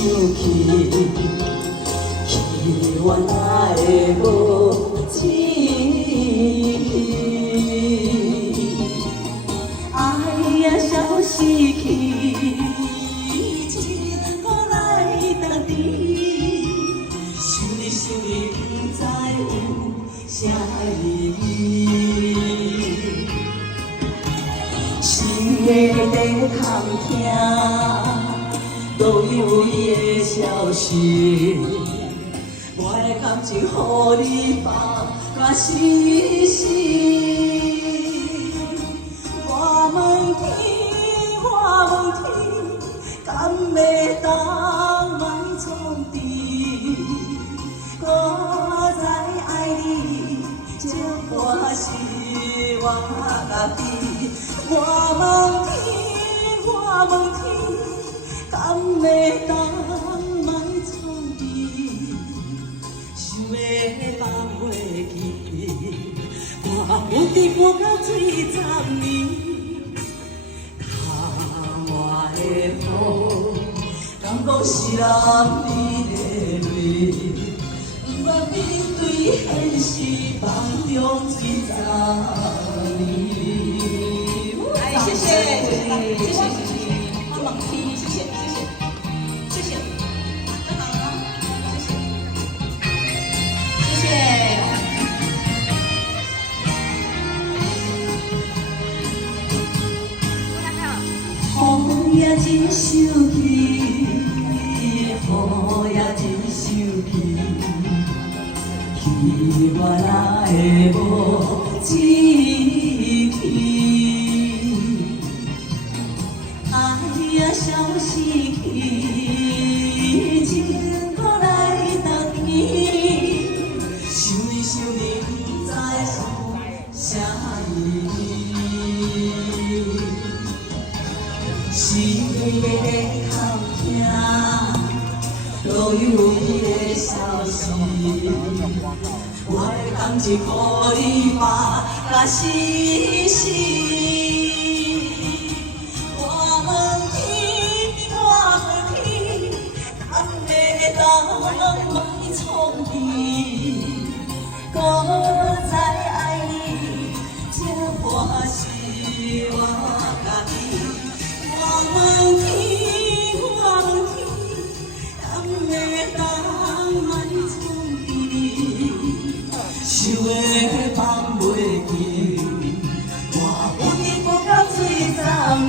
想起，去原来的无情，爱呀消失去，情搁来当甜，想你想你不知有啥意义，心的在空听。 都有伊的消息，我的感情予你放甲死死。我问天，我问天，敢要当来创治？我知爱你，这半是我家己。我问天，我问天。 敢要当来创治，想要放袂记，我有伫无到水10年，窗外的风，敢讲是男儿的泪，不愿面对现实，梦中水10年。哎，谢谢，谢谢。 雨也真想起，雨也真想起，去原来的无情去，爱也消失去，情搁来当甜，想你想你不知有啥意义。 心里的空听，都有伊的消息。我的感情予你放甲死死。我问天，我问天，敢要当来创治？我知爱你，这半是我家己。 我问天，我问天，敢要当来创治？想要放袂记，我有伫无到水10年。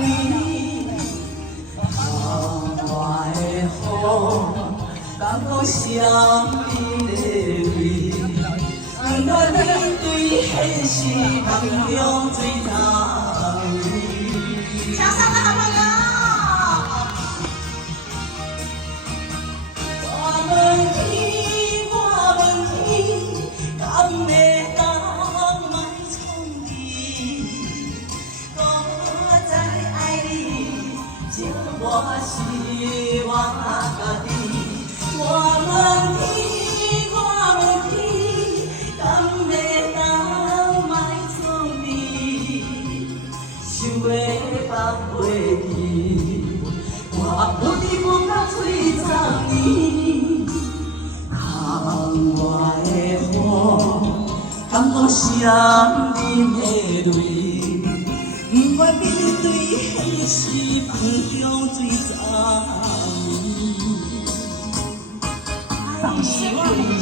窗外的风，敢讲是男儿的泪，不愿面对现实，梦中水10年。掌声的好朋友。 我是我家己，我问天，我问天，敢要当来创治？想要放袂记，我有伫无到水10年。窗外的风，敢讲是男人的泪。 不愿面对现实，梦中水10年。